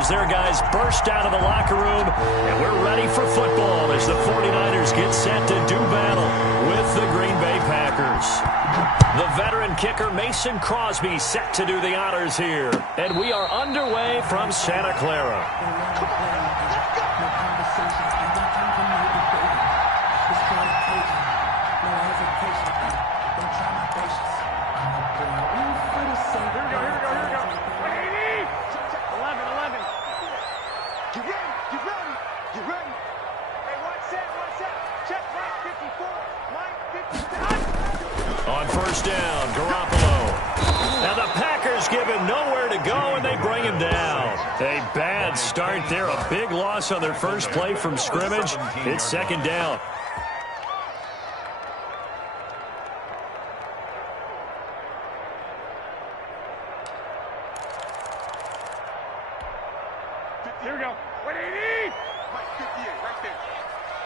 as their guys burst out of the locker room, and we're ready for football as the 49ers get set to do battle with the Green Bay Packers. The veteran kicker Mason Crosby set to do the honors here, and we are underway from Santa Clara. On first down, Garoppolo. Now the Packers give him nowhere to go, and they bring him down. A bad start there, a big loss on their first play from scrimmage. It's second down. Here we go. 180. Right 58, right there.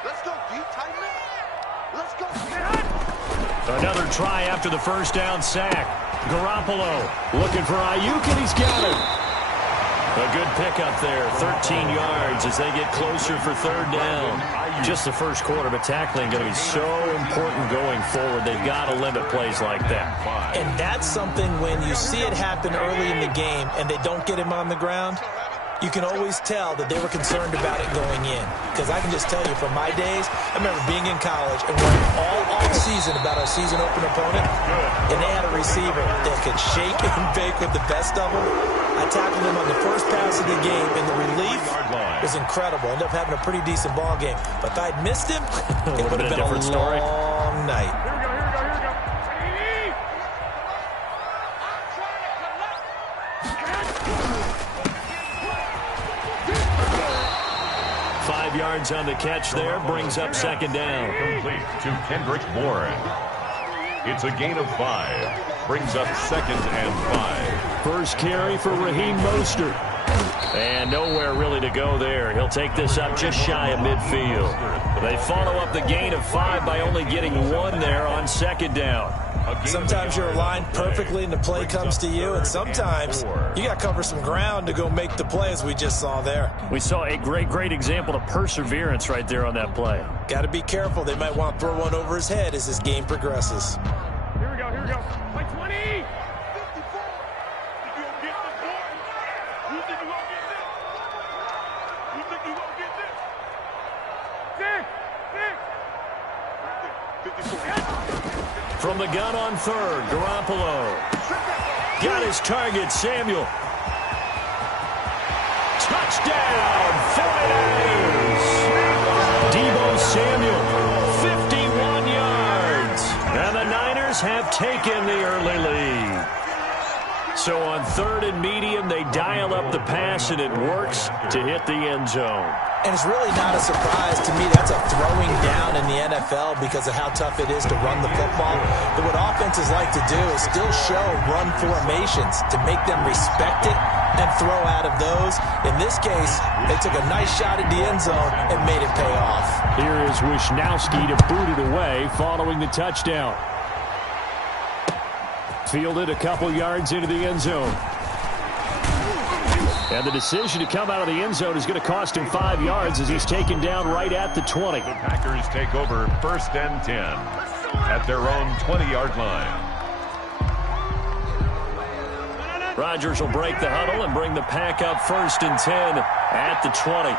Let's go, D. Tighten up. Let's go. Another try after the first down sack. Garoppolo looking for Ayuk, and he's got him. A good pickup there, 13 yards as they get closer for third down. Just the first quarter, but tackling going to be so important going forward. They've got to limit plays like that. And that's something when you see it happen early in the game and they don't get him on the ground, you can always tell that they were concerned about it going in. Because I can just tell you from my days, I remember being in college and worrying all off-season about our season opener opponent, and they had a receiver that could shake and bake with the best of them. I tackled him on the first pass of the game, and the relief was incredible. Ended up having a pretty decent ball game. But if I'd missed him, it would have been a long night. Here we go, here we go, here we go. 5 yards on the catch there, brings up second down. Complete to Kendrick Bourne. It's a gain of 5. Brings up second and 5. First carry for Raheem Mostert. And nowhere really to go there. He'll take this up just shy of midfield. They follow up the gain of 5 by only getting 1 there on second down. Sometimes you're aligned perfectly and the play comes to you, and sometimes you got to cover some ground to go make the play, as we just saw there. We saw a great example of perseverance right there on that play. Got to be careful. They might want to throw one over his head as this game progresses. Here we go, here we go. Like 20. 54. You gonna get this, boy? You think you gonna get this? You think you gonna get this? 6. 54. From the gun on third, Garoppolo. Got his target, Samuel. Touchdown, 49ers. Deebo Samuel, 51 yards. And the Niners have taken the early lead. So on third and medium, they dial up the pass, and it works to hit the end zone. And it's really not a surprise to me. That's a throwing down in the NFL because of how tough it is to run the football. But what offenses like to do is still show run formations to make them respect it and throw out of those. In this case, they took a nice shot at the end zone and made it pay off. Here is Wisnowski to boot it away following the touchdown. Fielded a couple yards into the end zone. And the decision to come out of the end zone is going to cost him 5 yards as he's taken down right at the 20. The Packers take over first and 10 at their own 20-yard line. Rodgers will break the huddle and bring the pack up first and 10 at the 20.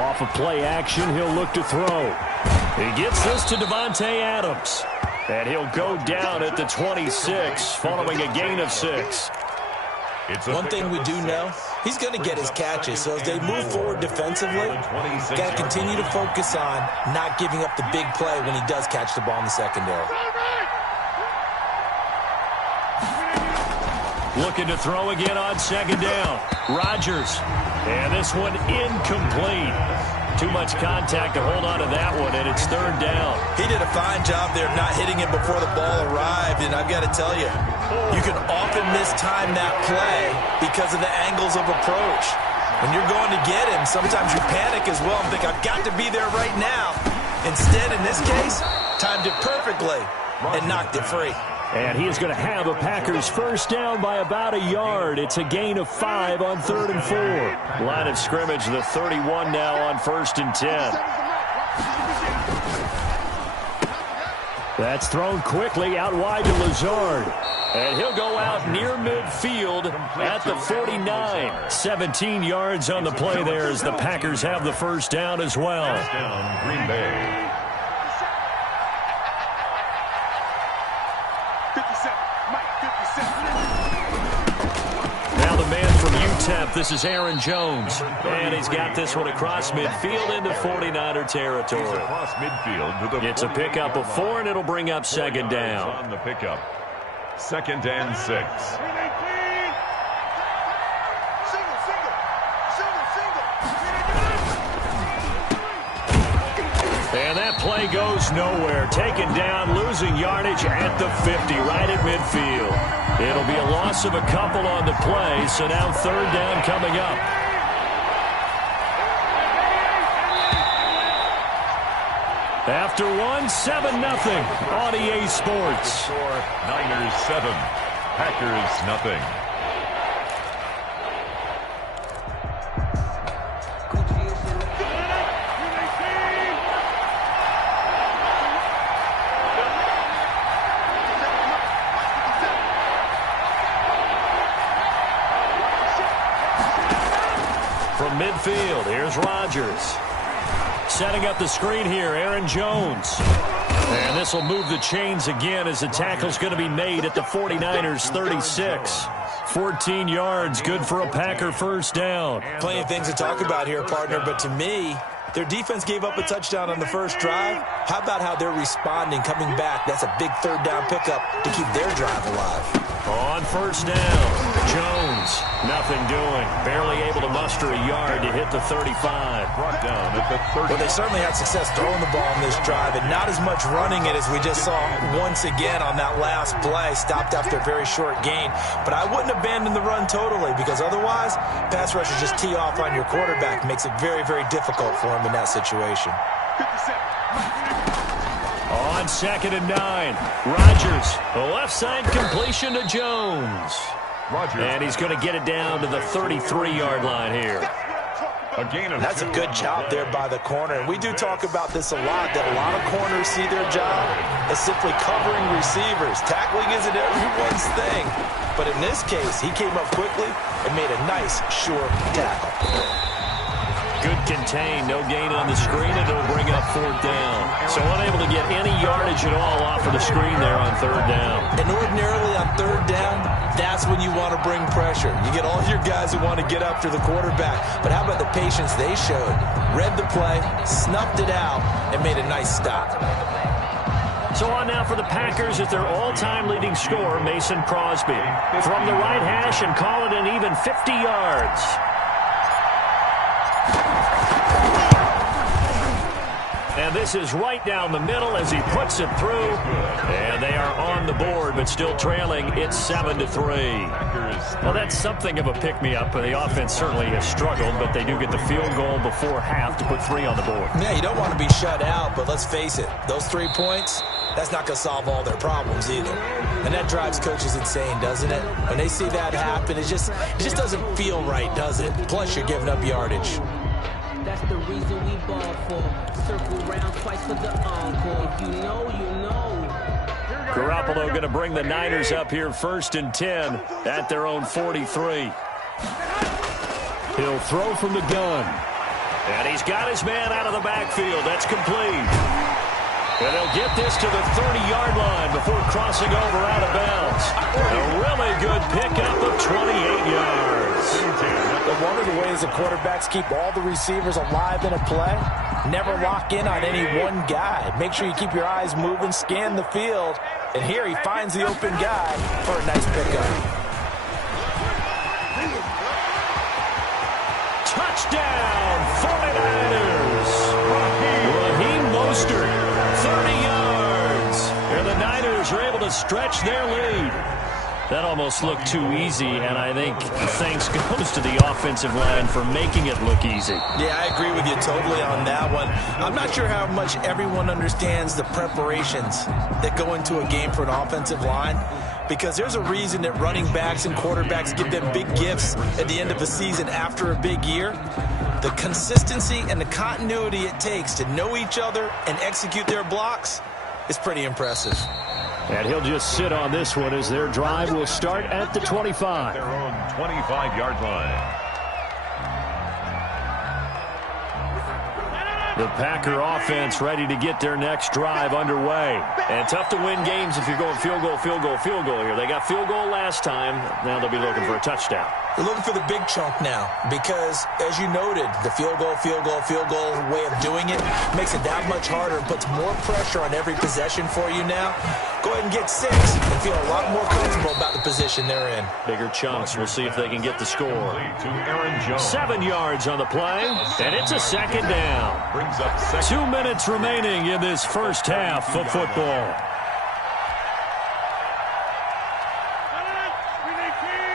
Off of play action, he'll look to throw. He gets this to Devontae Adams. And he'll go down at the 26 following a gain of 6. One thing we do know, he's going to get his catches. So as they move forward defensively, got to continue to focus on not giving up the big play when he does catch the ball in the secondary. Looking to throw again on second down. Rodgers. And this one incomplete. Too much contact to hold on to that one, and it's third down. He did a fine job there not hitting him before the ball arrived, and I've got to tell you, you can often mistime that play because of the angles of approach. When you're going to get him, sometimes you panic as well and think, I've got to be there right now. Instead, in this case, timed it perfectly and knocked it free. And he is going to have a Packers first down by about a yard. It's a gain of 5 on 3rd and 4. Line of scrimmage, the 31 now on 1st and 10. That's thrown quickly out wide to Lazard. And he'll go out near midfield at the 49. 17 yards on the play there as the Packers have the first down as well. First down, Green Bay. 57. Mike, 57. Now the man from UTEP, this is Aaron Jones. And he's got this one across midfield into 49er territory. Across midfield to the It's a pickup of 4, and it'll bring up second down. On the pickup. 2nd and 6. And that play goes nowhere. Taken down, losing yardage at the 50, right at midfield. It'll be a loss of a couple on the play, so now 3rd down coming up. After 7-0 on EA Sports. Niners 7, Packers nothing. From midfield, here's Rodgers. Setting up the screen here, Aaron Jones. And this will move the chains again as the tackle's going to be made at the 49ers 36. 14 yards, good for a Packer first down. Plenty of things to talk about here, partner, but to me, their defense gave up a touchdown on the first drive. How about how they're responding, coming back? That's a big 3rd down pickup to keep their drive alive. On first down, Jones, nothing doing. Barely able to muster a yard to hit the 35. Brought down at the 30. Well, they certainly had success throwing the ball on this drive, and not as much running it as we just saw once again on that last play. Stopped after a very short gain. But I wouldn't abandon the run totally, because otherwise, pass rushers just tee off on your quarterback. Makes it very, very difficult for him in that situation. 57. On 2nd and 9, Rodgers, a left side completion to Jones. Rodgers. And he's going to get it down to the 33-yard line here. A gain of That's a good job there by the corner. And we do talk about this a lot, that a lot of corners see their job as simply covering receivers. Tackling isn't everyone's thing. But in this case, he came up quickly and made a nice, sure tackle. Good contain, no gain on the screen, and it'll bring up 4th down. So unable to get any yardage at all off of the screen there on 3rd down. And ordinarily on 3rd down, that's when you want to bring pressure. You get all your guys who want to get after the quarterback. But how about the patience they showed? Read the play, snuffed it out, and made a nice stop. So on now for the Packers at their all-time leading scorer, Mason Crosby. From the right hash and call it an even 50 yards. And this is right down the middle as he puts it through. And they are on the board, but still trailing. It's 7-3. Well, that's something of a pick-me-up. The offense certainly has struggled, but they do get the field goal before half to put 3 on the board. Yeah, you don't want to be shut out, but let's face it. Those 3 points, that's not going to solve all their problems either. And that drives coaches insane, doesn't it? When they see that happen, it just doesn't feel right, does it? Plus, you're giving up yardage. That's the reason we ball for. Circle round twice for the encore. If you know, you know. Garoppolo going to bring the Niners up here 1st and 10 at their own 43. He'll throw from the gun. And he's got his man out of the backfield. That's complete. And they'll get this to the 30-yard line before crossing over out of bounds. A really good pickup of 28 yards. But one of the ways the quarterbacks keep all the receivers alive in a play, never lock in on any one guy. Make sure you keep your eyes moving, scan the field. And here he finds the open guy for a nice pickup. Touchdown, 49ers. Raheem Mostert, 30 yards. And the Niners are able to stretch their lead. That almost looked too easy, and I think thanks goes to the offensive line for making it look easy. Yeah, I agree with you totally on that one. I'm not sure how much everyone understands the preparations that go into a game for an offensive line, because there's a reason that running backs and quarterbacks give them big gifts at the end of a season after a big year. The consistency and the continuity it takes to know each other and execute their blocks is pretty impressive. And he'll just sit on this one as their drive will start at the 25. Their own 25-yard line. The Packer offense ready to get their next drive underway. And tough to win games if you're going field goal, field goal, field goal here. They got field goal last time. Now they'll be looking for a touchdown. They're looking for the big chunk now because, as you noted, the field goal way of doing it makes it that much harder and puts more pressure on every possession for you now. Go ahead and get 6 and feel a lot more comfortable about the position they're in. Bigger chunks. We'll see if they can get the score. To Aaron Jones. 7 yards on the play, and it's a second down. Brings up second. 2 minutes remaining in this first half of football.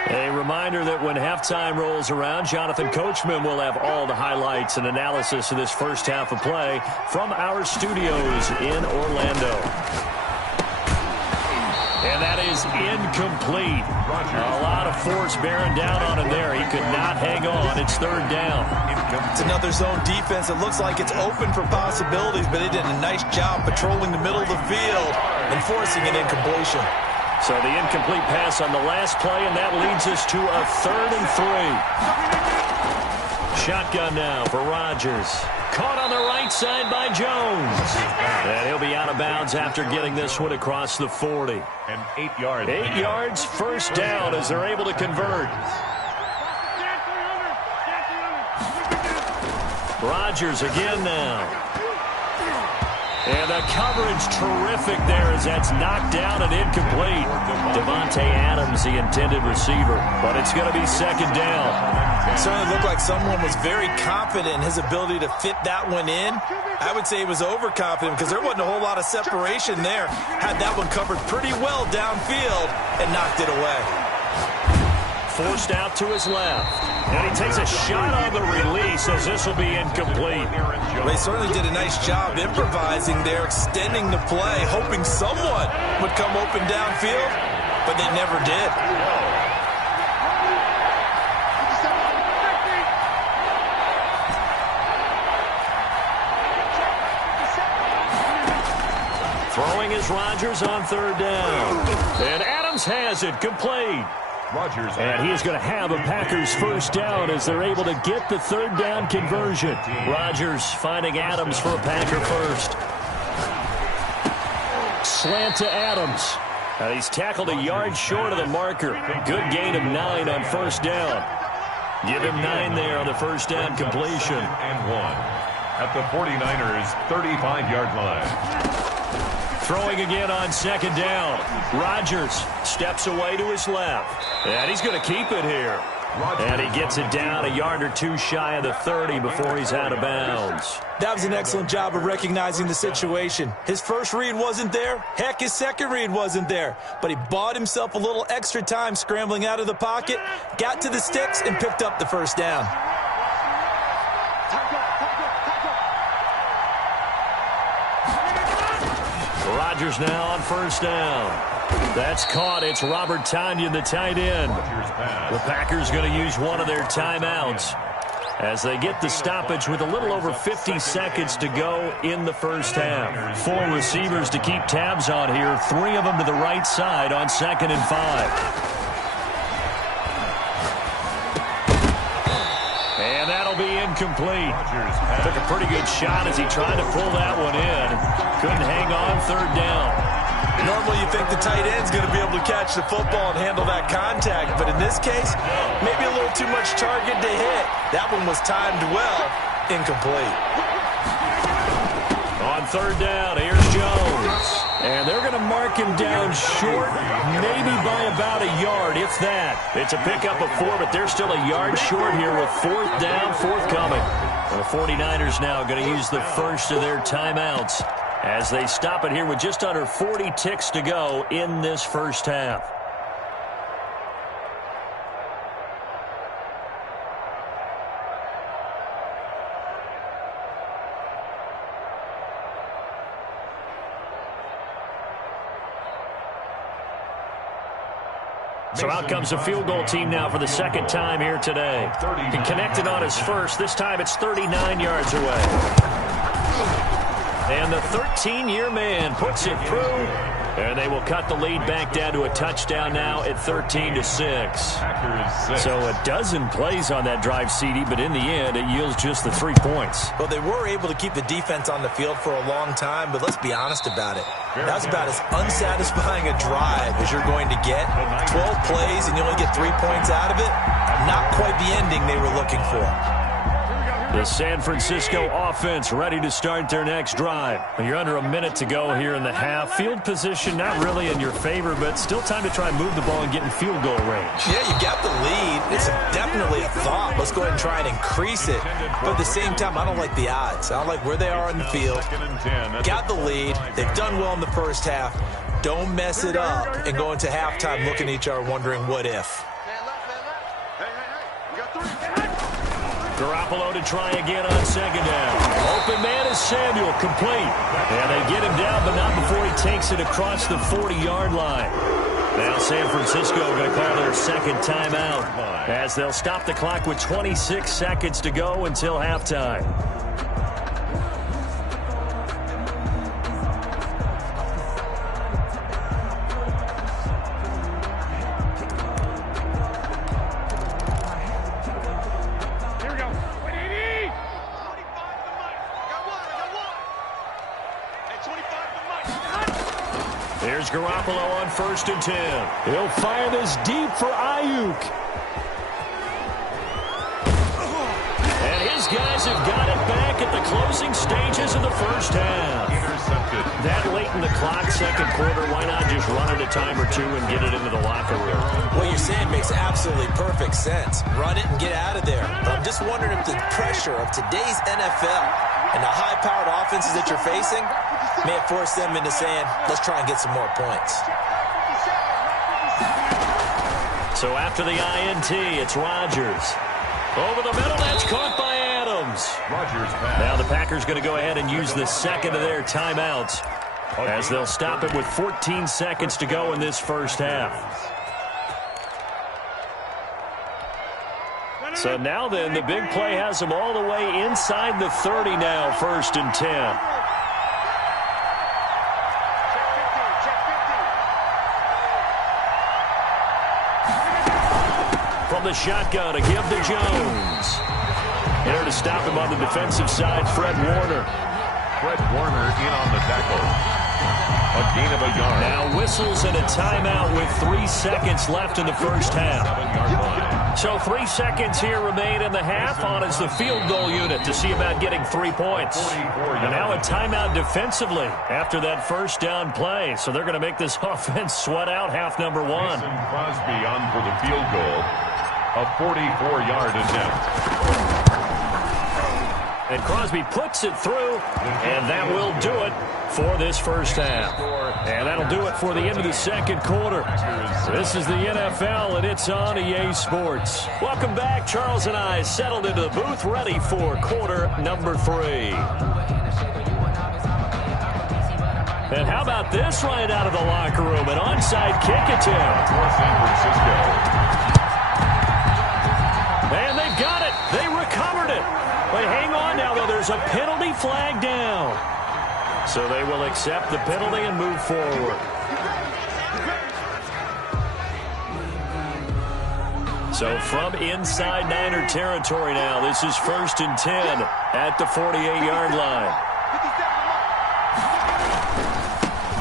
A reminder that when halftime rolls around, Jonathan Coachman will have all the highlights and analysis of this first half of play from our studios in Orlando. And that is incomplete. A lot of force bearing down on him there. He could not hang on. It's third down. It's another zone defense. It looks like it's open for possibilities, but they did a nice job patrolling the middle of the field and forcing an incompletion. So the incomplete pass on the last play, and that leads us to a 3rd and 3. Shotgun now for Rodgers. Caught on the right side by Jones. And he'll be out of bounds after getting this one across the 40. And 8 yards. 8 yards, first down as they're able to convert. Rodgers again now. And the coverage terrific there as that's knocked down and incomplete. Devontae Adams, the intended receiver. But it's going to be second down. It certainly looked like someone was very confident in his ability to fit that one in. I would say he was overconfident because there wasn't a whole lot of separation there. Had that one covered pretty well downfield and knocked it away. Forced out to his left. And he takes a shot on the release as this will be incomplete. They certainly did a nice job improvising there, extending the play, hoping someone would come open downfield, but they never did. Throwing is Rodgers on third down. And Adams has it complete. Rodgers. And he is going to have a Packers first down as they're able to get the third down conversion. Rodgers finding Adams for a Packer first. Slant to Adams. He's tackled a yard short of the marker. Good gain of 9 on first down. Give him 9 there on the first down completion. And 1 at the 49ers' 35-yard line. Throwing again on second down. Rodgers steps away to his left. And he's going to keep it here. And he gets it down a yard or 2 shy of the 30 before he's out of bounds. That was an excellent job of recognizing the situation. His first read wasn't there. Heck, his second read wasn't there. But he bought himself a little extra time scrambling out of the pocket, got to the sticks, and picked up the first down. Rodgers now on first down. That's caught. It's Robert Tonyan, the tight end. The Packers going to use one of their timeouts as they get the stoppage with a little over 50 seconds to go in the first half. 4 receivers to keep tabs on here. 3 of them to the right side on 2nd and 5. And that'll be incomplete. Took a pretty good shot as he tried to pull that one in. Couldn't hang on third down. Normally you think the tight end's going to be able to catch the football and handle that contact, but in this case, maybe a little too much target to hit. That one was timed well, incomplete. On third down, here's Jones. And they're going to mark him down short, maybe by about a yard, if that. It's a pickup of 4, but they're still a yard short here with 4th down, forthcoming. The 49ers now going to use the first of their timeouts as they stop it here with just under 40 ticks to go in this first half. So out comes a field goal team now for the second time here today. He connected on his first. This time it's 39 yards away. And the 13-year man puts it through. And they will cut the lead back down to a touchdown now at 13-6. So a dozen plays on that drive, CD, but in the end, it yields just the 3 points. Well, they were able to keep the defense on the field for a long time, but let's be honest about it. That was about as unsatisfying a drive as you're going to get. 12 plays and you only get 3 points out of it. Not quite the ending they were looking for. The San Francisco offense ready to start their next drive. You're under a minute to go here in the half. Field position not really in your favor, but still time to try and move the ball and get in field goal range. Yeah, you got the lead. It's definitely a thought. Let's go ahead and try and increase it. But at the same time, I don't like the odds. I don't like where they are on the field. Got the lead. They've done well in the first half. Don't mess it up and go into halftime looking at each other wondering what if. Garoppolo to try again on second down. Open man is Samuel, complete. And they get him down, but not before he takes it across the 40-yard line. Now San Francisco going to call their second timeout as they'll stop the clock with 26 seconds to go until halftime. Here's Garoppolo on 1st and 10. He'll fire this deep for Ayuk. And his guys have got it back at the closing stages of the first half. Intercepted. That late in the clock, second quarter, why not just run it a time or two and get it into the locker room? What you're saying makes absolutely perfect sense. Run it and get out of there. But I'm just wondering if the pressure of today's NFL and the high-powered offenses that you're facing may have forced them into saying, let's try and get some more points. So after the INT, it's Rodgers. Over the middle, that's caught by Adams. Rodgers pass. Now the Packers going to go ahead and use the second of their timeouts as they'll stop it with 14 seconds to go in this first half. So now then, the big play has them all the way inside the 30 now, 1st and 10. From the shotgun to give to Jones. There to stop him on the defensive side, Fred Warner. Fred Warner in on the tackle. A gain of a yard. Now whistles and a timeout with 3 seconds left in the first half. 7-yard line. So 3 seconds here remain in the half. On is the field goal unit to see about getting 3 points. And now a timeout defensively after that first down play. So they're going to make this offense sweat out half number 1. Mason Crosby on for the field goal. A 44-yard attempt. And Crosby puts it through, and that will do it for this first half. And that'll do it for the end of the second quarter. This is the NFL, and it's on EA Sports. Welcome back. Charles and I settled into the booth, ready for quarter number 3. And how about this right out of the locker room? An onside kick attempt. For San Francisco. And they've got it. They recovered it. But hang on now, though. There's a penalty flag down. So they will accept the penalty and move forward. So from inside Niner territory now, this is 1st and 10 at the 48-yard line.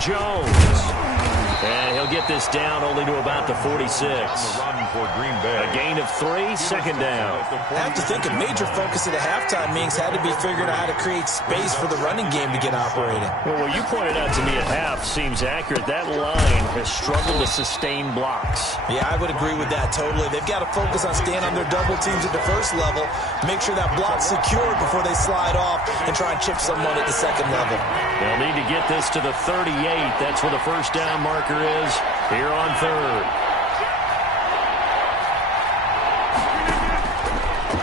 Jones. And he'll get this down only to about the 46. For Green Bay. A gain of 3, second down. I have to think a major focus at the halftime means had to be figuring out how to create space for the running game to get operating. Well, what you pointed out to me at half seems accurate. That line has struggled to sustain blocks. Yeah, I would agree with that totally. They've got to focus on staying on their double teams at the first level, make sure that block's secured before they slide off and try and chip someone at the second level. They'll need to get this to the 38. That's where the first down marker is here on 3rd.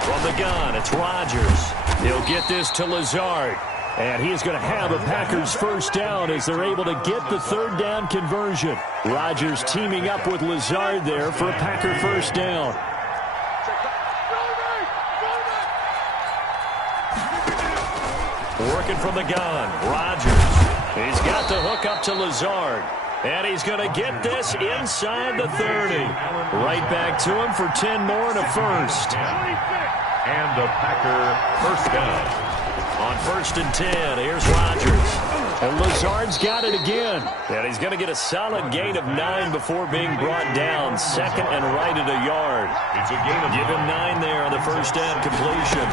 From the gun, it's Rodgers. He'll get this to Lazard. And he is going to have a Packers first down as they're able to get the third down conversion. Rodgers teaming up with Lazard there for a Packer first down. Working from the gun, Rodgers. He's got the hook up to Lazard. And he's going to get this inside the 30. Right back to him for 10 more and a first. And a Packer first down. On 1st and 10, here's Rodgers. And Lazard's got it again. And he's going to get a solid gain of 9 before being brought down. Second and right at a yard. It's a gain of Give him 9 there on the first down completion.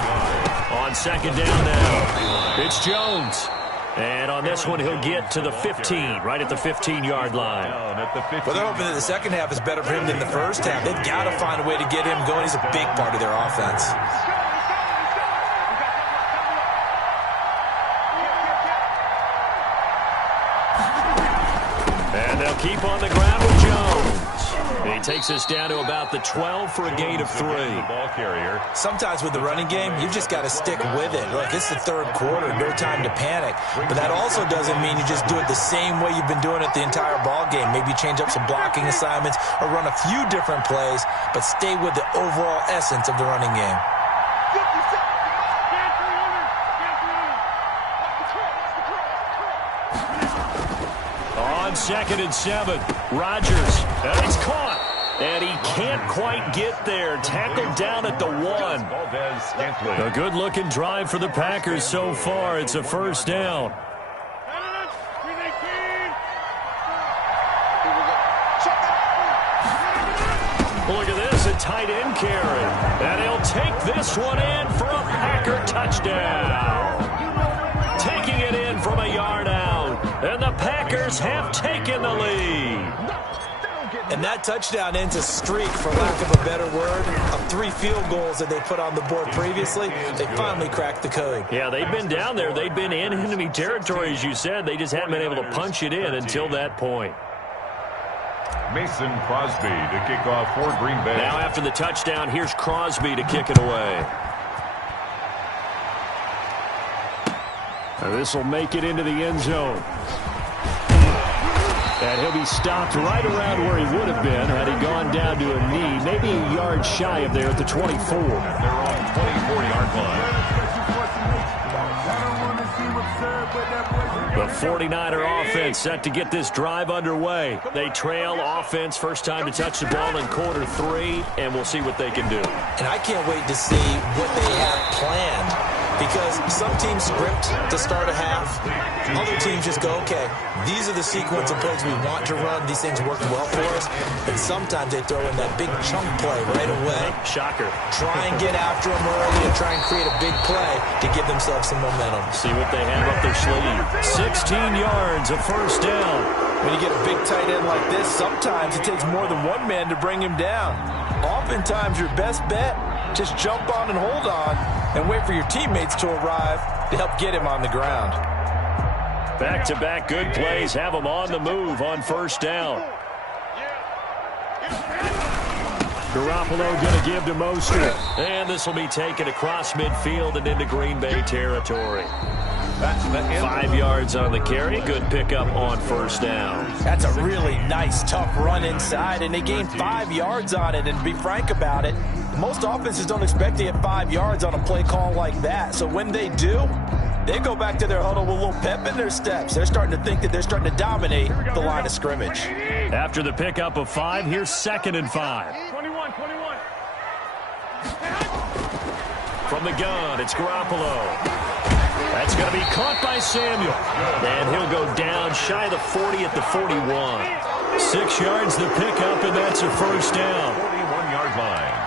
On second down now, it's Jones. And on this one, he'll get to the 15, right at the 15-yard line. Well, they're hoping that the second half is better for him than the first half. They've got to find a way to get him going. He's a big part of their offense. And they'll keep on the ground with Jones. He takes us down to about the 12 for a gain of 3. Ball carrier. Sometimes with the running game, you've just got to stick with it. Look, it's the third quarter, no time to panic. But that also doesn't mean you just do it the same way you've been doing it the entire ball game. Maybe change up some blocking assignments or run a few different plays, but stay with the overall essence of the running game. On 2nd and 7, Rodgers, and he's caught. And he can't quite get there. Tackled down at the 1. A good-looking drive for the Packers so far. It's a first down. Look at this, a tight end carry. And he'll take this one in for a Packer touchdown. Taking it in from a yard out. And the Packers have taken the lead. And that touchdown ends a streak, for lack of a better word, of 3 field goals that they put on the board previously. They finally cracked the code. Yeah, they've been down there. They've been in enemy territory, as you said. They just hadn't been able to punch it in until that point. Mason Crosby to kick off for Green Bay. Now after the touchdown, here's Crosby to kick it away. This will make it into the end zone. And he'll be stopped right around where he would have been had he gone down to a knee, maybe a yard shy of there at the 24. They're on 24-yard line. The 49er offense set to get this drive underway. They trail offense, first time to touch the ball in quarter 3, and we'll see what they can do. And I can't wait to see what they have planned. Because some teams script to start a half. Other teams just go, okay, these are the sequence of plays we want to run. These things work well for us. And sometimes they throw in that big chunk play right away. Shocker. Try and get after them early and try and create a big play to give themselves some momentum. See what they have up their sleeve. 16 yards, a first down. When you get a big tight end like this, sometimes it takes more than one man to bring him down. Oftentimes your best bet, just jump on and hold on and wait for your teammates to arrive to help get him on the ground. Back-to-back good plays have them on the move on first down. Garoppolo going to give to Mostert. And this will be taken across midfield and into Green Bay territory. 5 yards on the carry. Good pickup on first down. That's a really nice, tough run inside, and they gained 5 yards on it. And to be frank about it, most offenses don't expect to get 5 yards on a play call like that. So when they do, they go back to their huddle with a little pep in their steps. They're starting to think that they're starting to dominate the line of scrimmage. After the pickup of 5, here's 2nd and 5. 21. From the gun, it's Garoppolo. That's going to be caught by Samuel. And he'll go down shy of the 40 at the 41. 6 yards the pickup, and that's a first down. 41-yard line.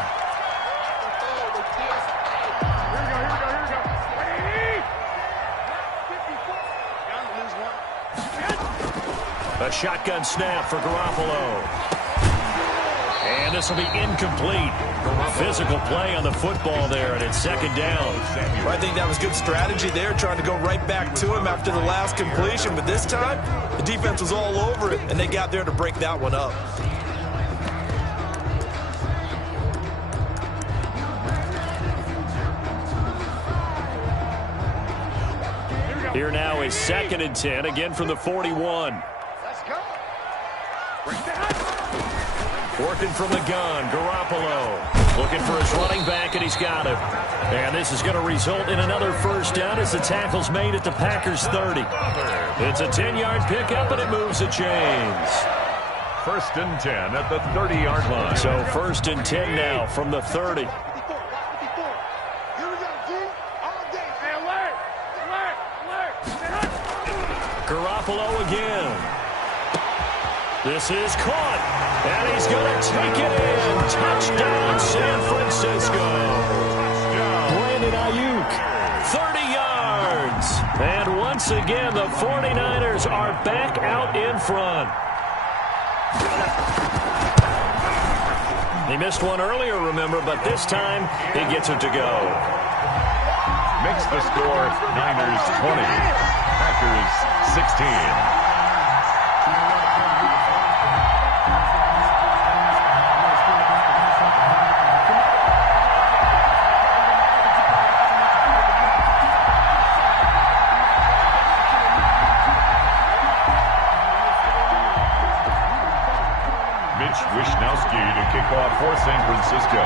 A shotgun snap for Garoppolo. And this will be incomplete. Physical play on the football there, and it's 2nd down. Well, I think that was good strategy there, trying to go right back to him after the last completion. But this time, the defense was all over it, and they got there to break that one up. Here we go. Here now is 2nd and 10, again from the 41. Let's go. Working from the gun, Garoppolo. Looking for his running back, and he's got him. And this is going to result in another first down as the tackle's made at the Packers' 30. It's a 10-yard pickup, and it moves the chains. 1st and 10 at the 30-yard line. So 1st and 10 now from the 30. Garoppolo again. This is caught, and he's going to take it in. Touchdown, San Francisco. Brandon Ayuk, 30 yards. And once again, the 49ers are back out in front. He missed one earlier, remember, but this time he gets it to go. Makes the score Niners 20, Packers 16. Wishnowski to kick off for San Francisco.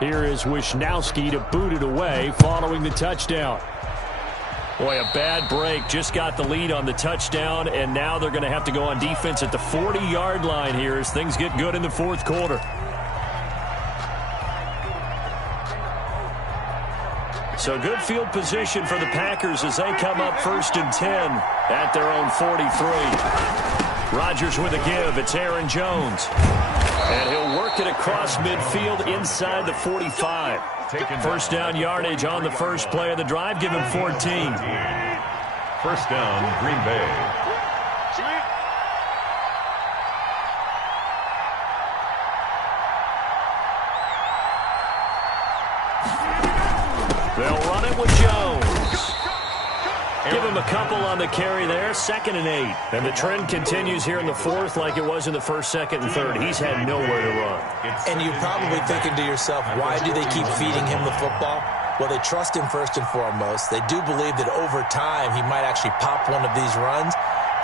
Here is Wishnowski to boot it away following the touchdown. Boy, a bad break. Just got the lead on the touchdown, and now they're going to have to go on defense at the 40-yard line here as things get good in the 4th quarter. So good field position for the Packers as they come up 1st and 10 at their own 43. Rodgers with a give. It's Aaron Jones. And he'll work it across midfield inside the 45. First down yardage on the first play of the drive. Give him 14. First down, Green Bay. They'll run it with Jones. Give him a couple on the carry there. 2nd and 8. And the trend continues here in the 4th like it was in the 1st, 2nd, and 3rd. He's had nowhere to run. And you're probably thinking to yourself, why do they keep feeding him the football? Well, they trust him first and foremost. They do believe that over time he might actually pop one of these runs.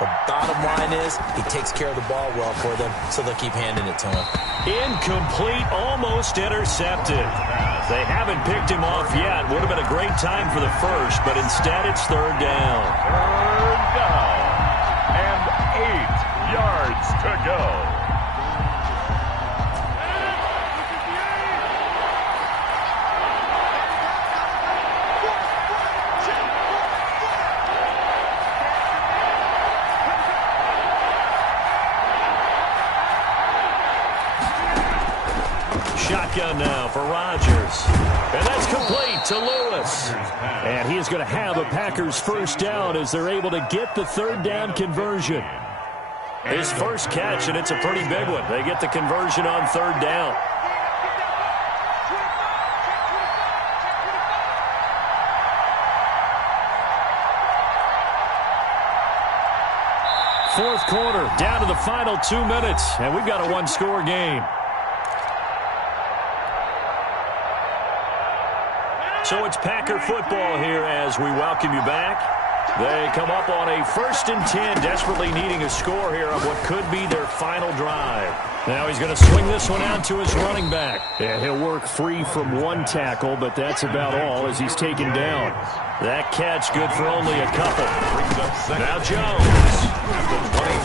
But bottom line is he takes care of the ball well for them, so they'll keep handing it to him. Incomplete, almost intercepted. They haven't picked him off yet. Would have been a great time for the first, but instead it's 3rd down. 3rd down. And 8 yards to go. Shotgun now for Rodgers. And that's complete to Lewis. And he is going to have a Packers first down as they're able to get the 3rd down conversion. His first catch, and it's a pretty big one. They get the conversion on 3rd down. Fourth quarter, down to the final 2 minutes, and we've got a one-score game. So it's Packer football here as we welcome you back. They come up on a 1st and 10, desperately needing a score here on what could be their final drive. Now he's going to swing this one out to his running back. And he'll work free from one tackle, but that's about all as he's taken down. That catch good for only a couple. Now Jones. At the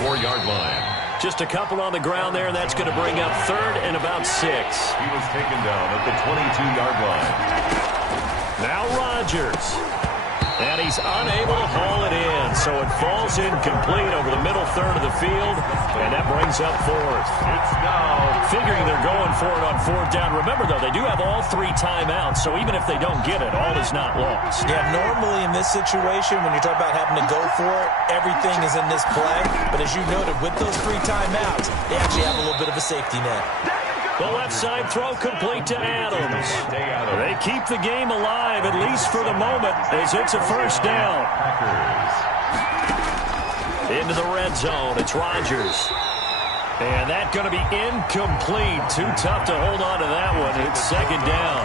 24-yard line. Just a couple on the ground there, and that's going to bring up 3rd and about 6. He was taken down at the 22-yard line. Now Rodgers. And he's unable to haul it in, so it falls incomplete over the middle 3rd of the field, and that brings up 4th. It's now figuring they're going for it on 4th down. Remember, though, they do have all 3 timeouts, so even if they don't get it, all is not lost. Yeah, normally in this situation, when you talk about having to go for it, everything is in this play. But as you noted, with those 3 timeouts, they actually have a little bit of a safety net. The left side throw complete to Adams. They keep the game alive, at least for the moment, as it's a first down. Into the red zone, it's Rodgers. And that's going to be incomplete. Too tough to hold on to that one. It's second down.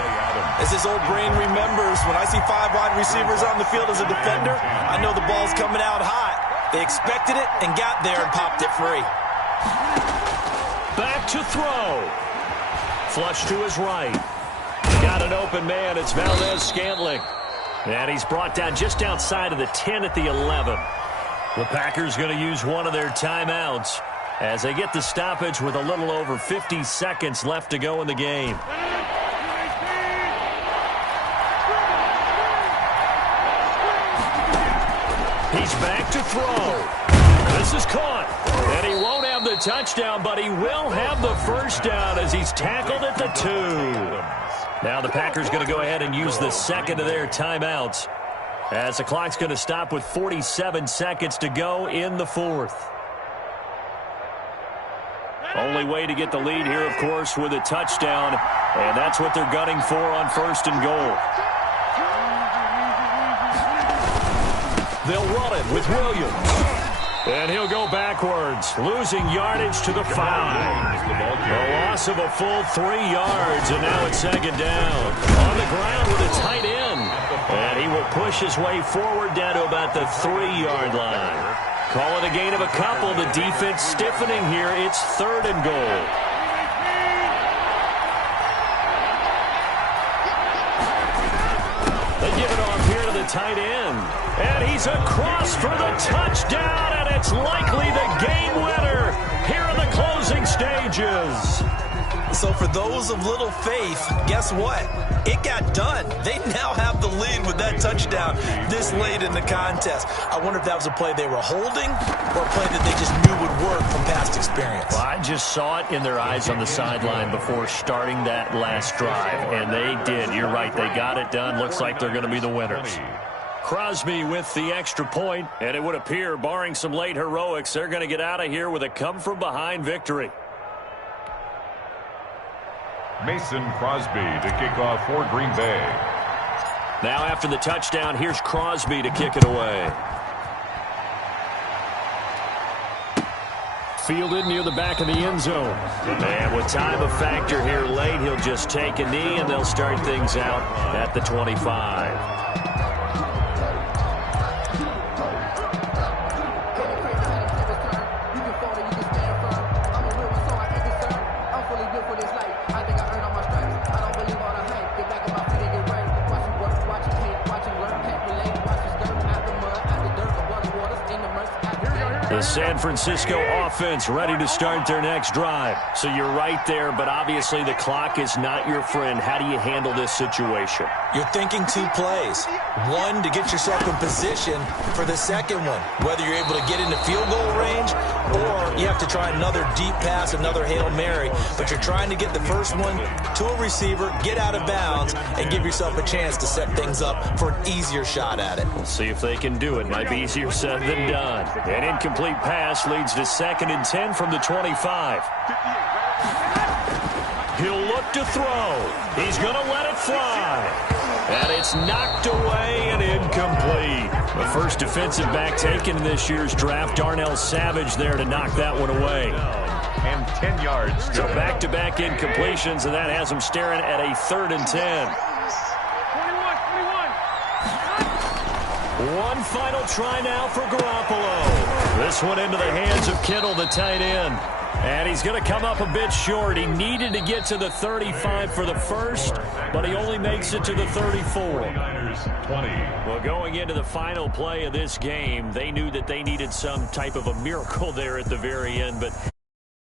As his old brain remembers, when I see 5 wide receivers on the field as a defender, I know the ball's coming out hot. They expected it and got there and popped it free. Back to throw. Flush to his right. Got an open man. It's Valdez-Scantling. And he's brought down just outside of the 10 at the 11. The Packers going to use one of their timeouts as they get the stoppage with a little over 50 seconds left to go in the game. He's back to throw. This is caught. And he won't have the touchdown, but he will have the first down as he's tackled at the 2. Now the Packers going to go ahead and use the second of their timeouts as the clock's going to stop with 47 seconds to go in the 4th. Only way to get the lead here, of course, with a touchdown, and that's what they're gunning for on 1st and goal. They'll run it with Williams. And he'll go backwards, losing yardage to the 5. A loss of a full 3 yards, and now it's second down. On the ground with a tight end. And he will push his way forward down to about the 3-yard line. Call it a gain of a couple. The defense stiffening here. It's 3rd and goal. They give it off here to the tight end. And he's across for the touchdown, and it's likely the game winner here in the closing stages. So for those of little faith, guess what? It got done. They now have the lead with that touchdown this late in the contest. I wonder if that was a play they were holding or a play that they just knew would work from past experience. Well, I just saw it in their eyes on the sideline before starting that last drive, and they did. You're right. They got it done. Looks like they're going to be the winners. Crosby with the extra point, and it would appear, barring some late heroics, they're going to get out of here with a come-from-behind victory. Mason Crosby to kick off for Green Bay. Now after the touchdown, here's Crosby to kick it away. Fielded near the back of the end zone. And with time a factor here late, he'll just take a knee, and they'll start things out at the 25. The San Francisco offense ready to start their next drive. So you're right there, but obviously the clock is not your friend. How do you handle this situation? You're thinking 2 plays. One, to get yourself in position for the second one, whether you're able to get into field goal range or you have to try another deep pass, another Hail Mary. But you're trying to get the first one to a receiver, get out of bounds, and give yourself a chance to set things up for an easier shot at it. We'll see if they can do it. Might be easier said than done. An incomplete pass leads to 2nd and 10 from the 25. He'll look to throw. He's going to let it fly. And it's knocked away and incomplete. The first defensive back taken in this year's draft, Darnell Savage, there to knock that one away. And 10 yards. So back-to-back incompletions, and that has him staring at a 3rd and 10. 21. One final try now for Garoppolo. This one into the hands of Kittle, the tight end. And he's going to come up a bit short. He needed to get to the 35 for the first, but he only makes it to the 34. 20. Well, going into the final play of this game, they knew that they needed some type of a miracle there at the very end, but